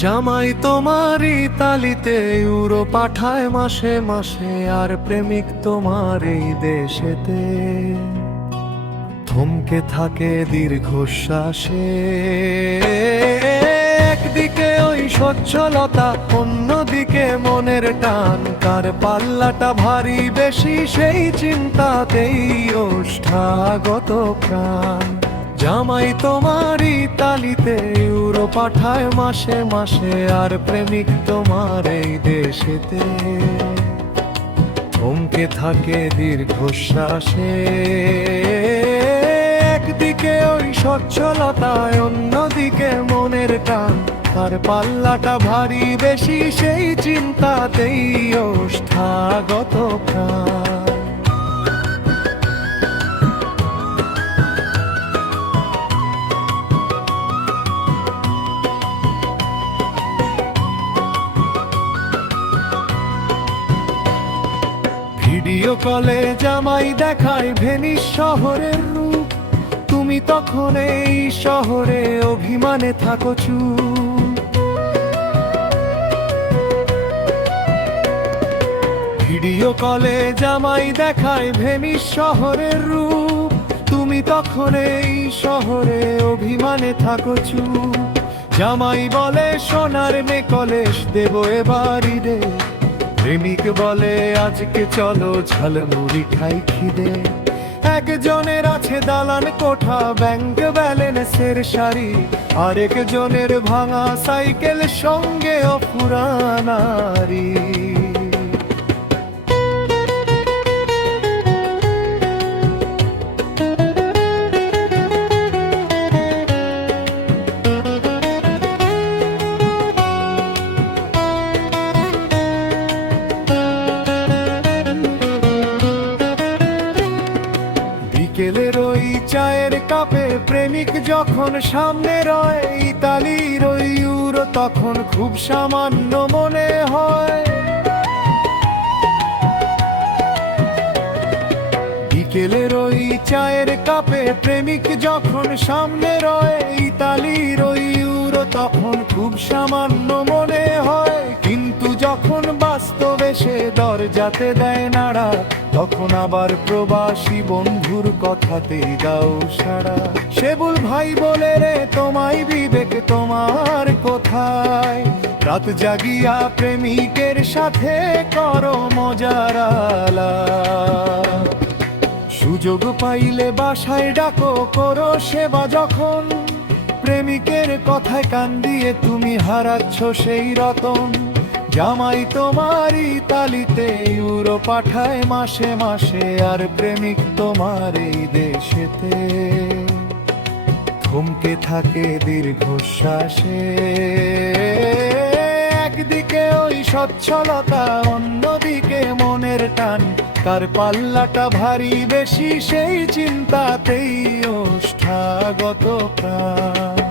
জামাই তোমার ইতালিতে ইউরো পাঠায় মাসে মাসে, আর প্রেমিক তোমার এই দেশেতে থমকে থাকে দীর্ঘশ্বাসে। একদিকে ওই সচ্ছলতা, অন্যদিকে মনের টান, কার পাল্লাটা ভারী বেশি সেই চিন্তাতেই ওষ্ঠাগত প্রাণ। জামাই তোমার ইতালিতে ইউরো পাঠায় মাসে মাসে, আর প্রেমিক তোমার এই দেশেতে থমকে থাকে দীর্ঘশ্বাসে। একদিকে ওই সচ্ছলতায়, অন্যদিকে মনের টান, তার পাল্লাটা ভারী বেশি সেই চিন্তাতেই ওষ্ঠাগত প্রাণ। ভিডিও কলে জামাই দেখায় ভেনিস শহরের রূপ, তুমি তখন এই শহরে অভিমানে থাকো চুপ। ভিডিও কলে জামাই দেখায় ভেনিস শহরের রূপ, তুমি তখন এই শহরে অভিমানে থাকো চুপ। জামাই বলে সোনার নেকলেস দেবো এবার ঈদে, প্রেমিক বলে আজকে চলো ঝালমুড়ি খাই খিদে। একজনের আছে দালান কোঠা, ব্যাংক ব্যালেন্সের শাড়ি, আরেকজনের ভাঙা সাইকেল, সঙ্গে অপুরানারি। বিকেলের ওই চায়ের কাপে প্রেমিক যখন সামনে রয়, ইতালির ওই ইউরো তখন খুব সামান্য মনে হয়। বিকেলের ওই চায়ের কাপে প্রেমিক যখন সামনে রয়, ইতালির ওই ইউরো তখন খুব সামান্য মনে হয়। কিন্তু যখন বাস্তবে সে দরজাতে দেয় নাড়া, তখন আবার প্রবাসী বন্ধুর কথাতেই দাও সাড়া। সেবুল ভাই বলে রে তোমায় বিবেক তোমার কোথায়, রাত জাগিয়া প্রেমিকের সাথে করো মজার আলাপ। সুযোগ পাইলে বাসায় ডাকো, করো সেবা যখন, প্রেমিকের কথায় কান দিয়ে তুমি হারাচ্ছ সেই রতন। জামাই তোমার ইতালিতে ইউরো পাঠায় মাসে মাসে, আর প্রেমিক তোমার এই দেশেতে থমকে থাকে দীর্ঘশ্বাসে। একদিকে ওই সচ্ছলতা, অন্যদিকে মনের টান, কার পাল্লাটা ভারী বেশি সেই চিন্তাতেই ওষ্ঠাগত প্রাণ।